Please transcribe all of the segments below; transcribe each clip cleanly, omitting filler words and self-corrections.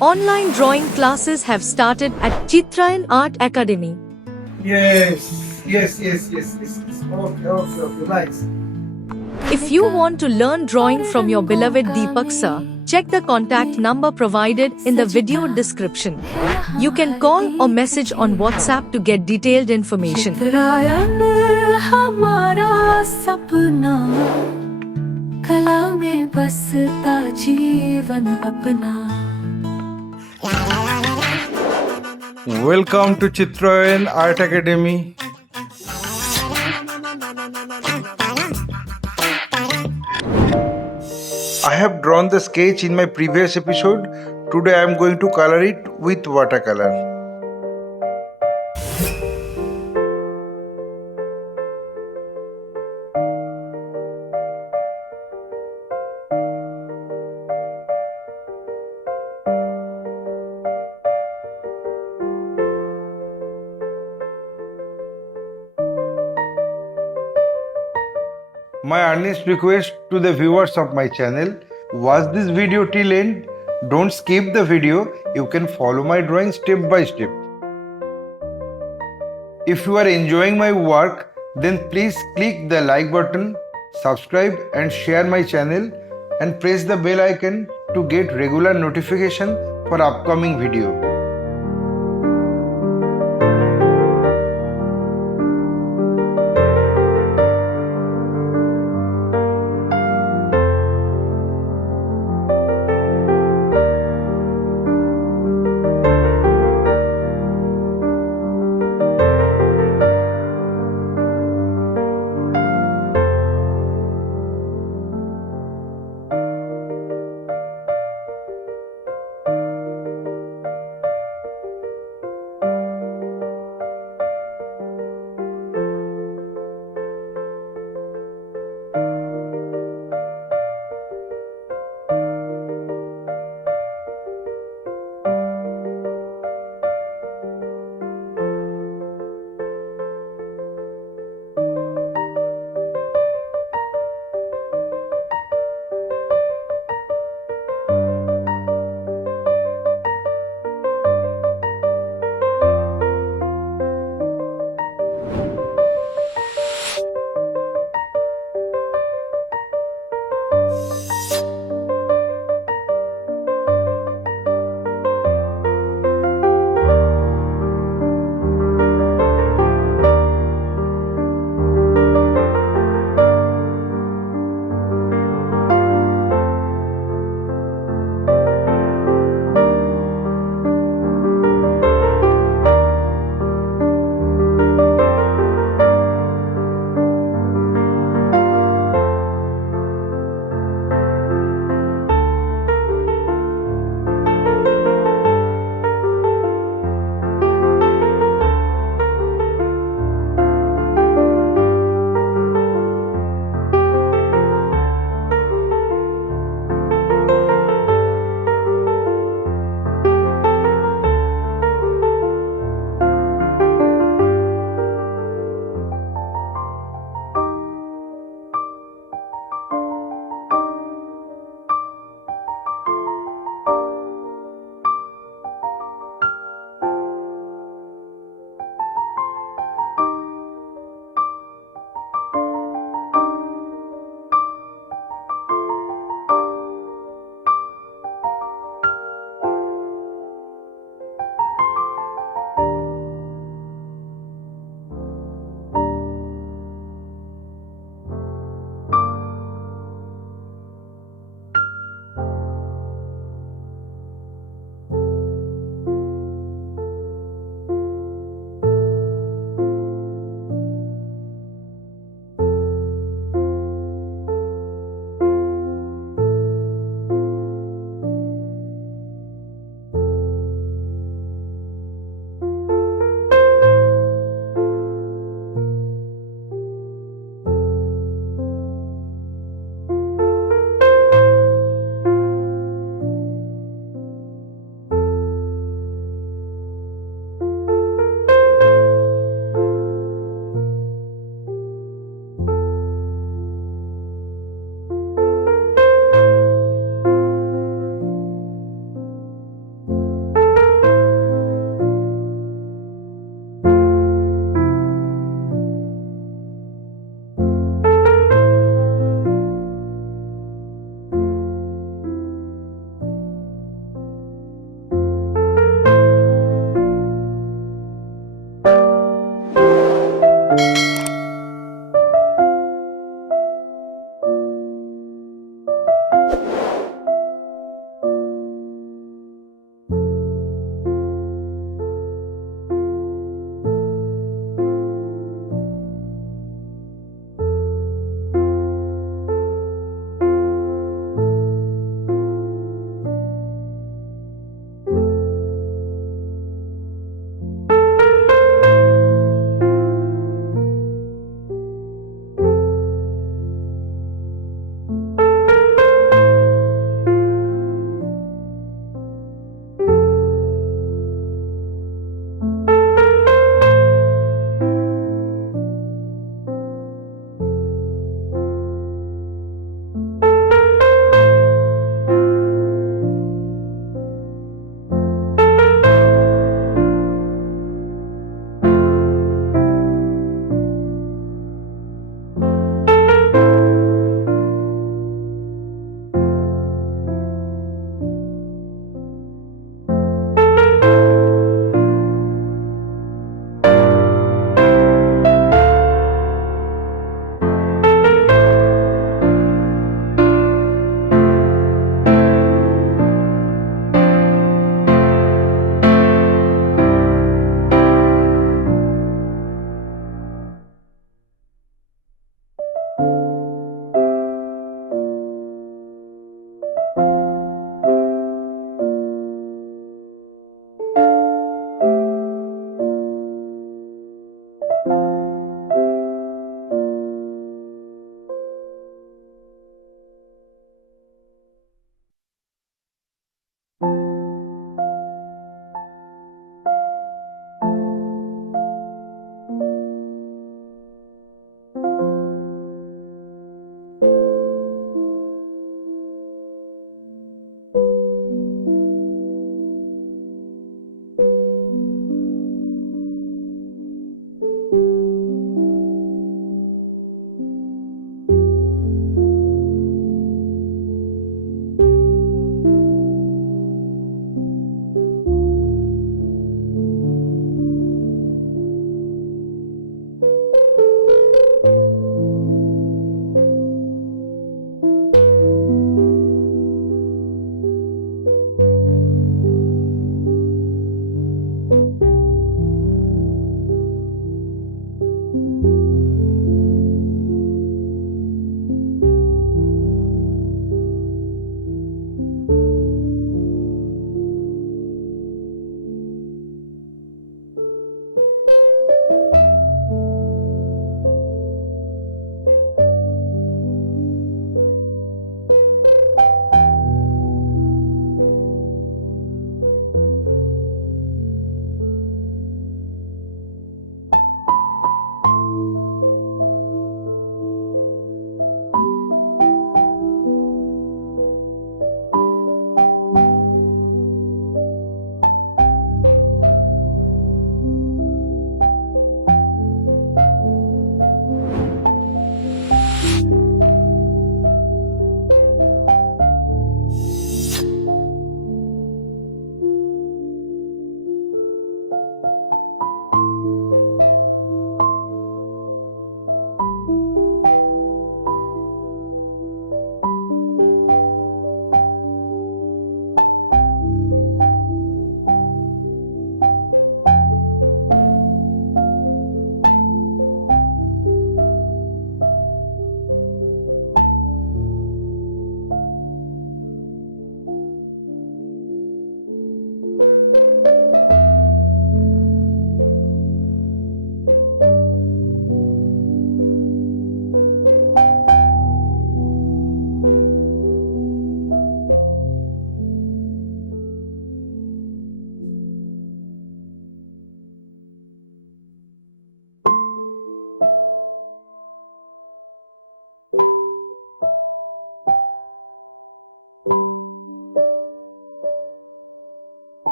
Online drawing classes have started at Chitrayan Art Academy. Yes. Okay, nice. If you want to learn drawing from your beloved Dipak sir, check the contact number provided in the video description. You can call or message on WhatsApp to get detailed information. चित्रायन हमारा सपना कला में बसता जीवन अपना Welcome to Chitrayan Art Academy. I have drawn the sketch in my previous episode. Today I am going to color it with watercolor. My earnest request to the viewers of my channel, watch this video till end. Don't skip the video. You can follow my drawing step by step. If you are enjoying my work, then please click the like button, subscribe and share my channel and press the bell icon to get regular notification for upcoming video.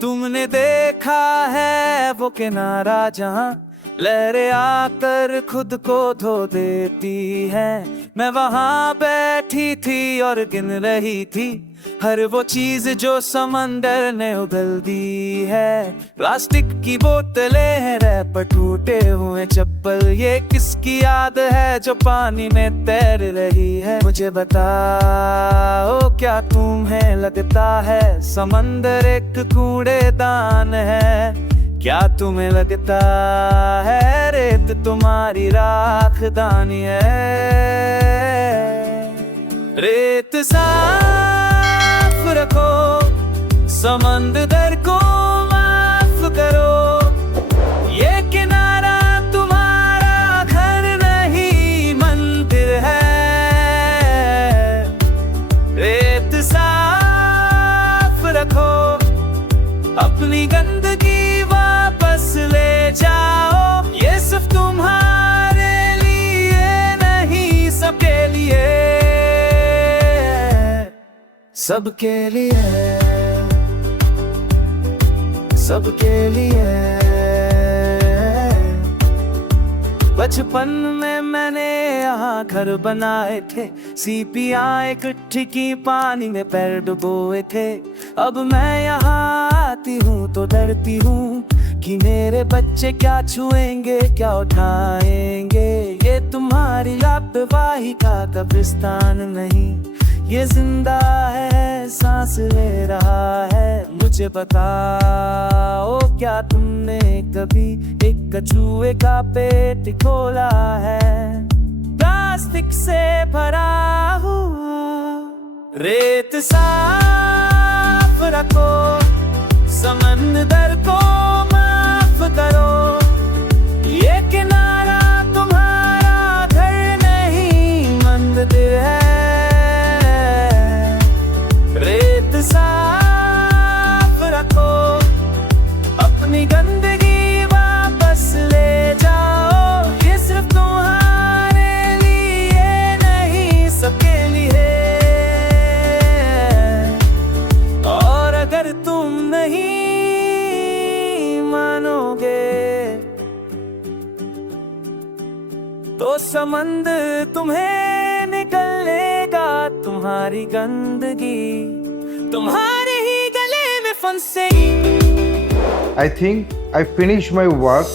तुमने देखा है वो किनारा जहाँ लहरें आकर खुद को धो देती हैं। मैं वहाँ बैठी थी और गिन रही थी हर वो चीज जो समंदर ने उगल दी है। प्लास्टिक की बोतलें हैं, रैपर टूटे हुए चप्पल, ये किसकी याद है जो पानी में तैर रही है। मुझे बताओ क्या तुम्हें लगता है समंदर एक कूड़ेदान है? क्या तुम्हें लगता है रेत तुम्हारी राखदानी है? रेत साफ रखो, समंदर को माफ करो। ये किनारा तुम्हारा घर नहीं मंदिर है। रेत साफ रखो, अपनी गंदगी वापस ले जाओ। ये सिर्फ तुम्हारे लिए नहीं, सबके लिए, सबके लिए, सबके लिए। बचपन में मैंने यहाँ घर बनाए थे, सीपियाँ इकट्ठी की पानी में पैर डुबोए थे। अब मैं यहाँ आती हूँ तो डरती हूँ कि मेरे बच्चे क्या छुएंगे, क्या उठाएंगे। ये तुम्हारी लापरवाही का कब्रिस्तान नहीं, ये जिंदा है, सांस ले रहा है। मुझे बताओ क्या तुमने कभी एक कछुए का पेट खोला है? प्लास्टिक से भरा हुआ। रेत साफ रखो, समंदर को माफ करो। ये किनारा तुम्हारा घर नहीं मंदिर है। साफ रखो, अपनी गंदगी वापस ले जाओ। ये सिर्फ तुम्हारे लिए नहीं, सबके लिए। और अगर तुम नहीं मानोगे तो समंदर तुम्हें निकलेगा। तुम्हारी गंदगी तुम्हारे ही गले में फंसेगी। I think I finished my work.